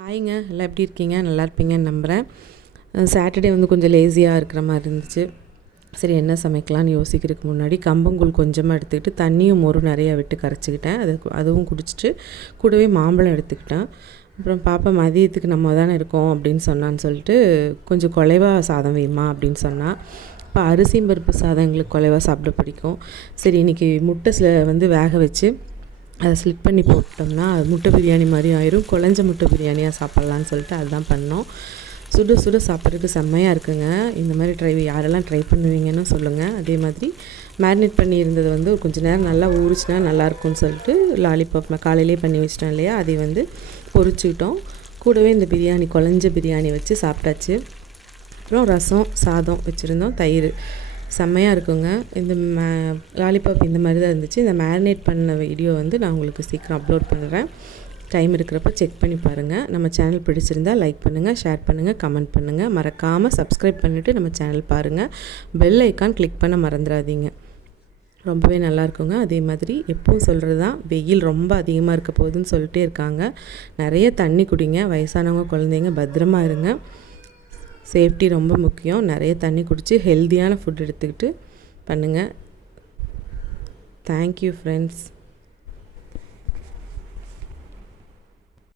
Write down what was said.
ஹாய்ங்க, எல்லாம் எப்படி இருக்கீங்க? நல்லா இருப்பீங்கன்னு நம்புகிறேன். சாட்டர்டே வந்து கொஞ்சம் லேசியாக இருக்கிற மாதிரி இருந்துச்சு. சரி என்ன சமைக்கலான்னு யோசிக்கிறதுக்கு முன்னாடி கம்பங்கூழ் கொஞ்சமாக எடுத்துக்கிட்டு தண்ணியும் மோரும் நிறையா விட்டு கரைச்சிக்கிட்டேன். அதுவும் குடிச்சிட்டு கூடவே மாம்பழம் எடுத்துக்கிட்டேன். அப்புறம் பாப்பா மதியத்துக்கு நம்ம தானே இருக்கோம் அப்படின்னு சொன்னான்னு சொல்லிட்டு கொஞ்சம் குலைவா சாதம் வேணுமா அப்படின்னு சொன்னான். இப்போ அரிசியும் பருப்பு சாதம் எங்களுக்கு குலைவா சாப்பிட பிடிக்கும். சரி இன்றைக்கி முட்டை வந்து வேக வச்சு அதை ஸ்லிப் பண்ணி போட்டோம்னா அது முட்டை பிரியாணி மாதிரி ஆயிரும். குழஞ்ச முட்டை பிரியாணியாக சாப்பிட்லான்னு சொல்லிட்டு அதுதான் பண்ணோம். சுட சுட சாப்பிட்றதுக்கு செம்மையாக இருக்குங்க. இந்த மாதிரி யாரெல்லாம் ட்ரை பண்ணுவீங்கன்னு சொல்லுங்கள். அதே மாதிரி மேரினேட் பண்ணியிருந்தது வந்து கொஞ்சம் நேரம் நல்லா ஊறிச்சுன்னா நல்லாயிருக்கும்னு சொல்லிட்டு லாலிபாப் காலையிலே பண்ணி வச்சிட்டோம் இல்லையா, அதை வந்து பொரிச்சுக்கிட்டோம். கூடவே இந்த பிரியாணி குழஞ்ச பிரியாணி வச்சு சாப்பிட்டாச்சு. அப்புறம் ரசம் சாதம் வச்சுருந்தோம், தயிர். செம்மையாக இருக்குங்க. இந்த லாலிபாப் இந்த மாதிரி தான் இருந்துச்சு. இந்த மேரினேட் பண்ண வீடியோ வந்து நான் உங்களுக்கு சீக்கிரம் அப்லோட் பண்ணுறேன். டைம் இருக்கிறப்ப செக் பண்ணி பாருங்கள். நம்ம சேனல் பிடிச்சிருந்தால் லைக் பண்ணுங்கள், ஷேர் பண்ணுங்கள், கமெண்ட் பண்ணுங்கள். மறக்காமல் சப்ஸ்கிரைப் பண்ணிவிட்டு நம்ம சேனல் பாருங்கள். பெல் ஐக்கான் கிளிக் பண்ண மறந்துடாதீங்க. ரொம்பவே நல்லாயிருக்குங்க. அதே மாதிரி எப்பவும் சொல்கிறது தான், வெயில் ரொம்ப அதிகமாக இருக்க போகுதுன்னு சொல்லிட்டே இருக்காங்க. நிறைய தண்ணி குடிங்க. வயசானவங்க குழந்தைங்க பத்திரமா இருங்க. சேஃப்டி ரொம்ப முக்கியம். நிறைய தண்ணி குடித்து ஹெல்த்தியான ஃபுட் எடுத்துக்கிட்டு பண்ணுங்கள். Thank you friends.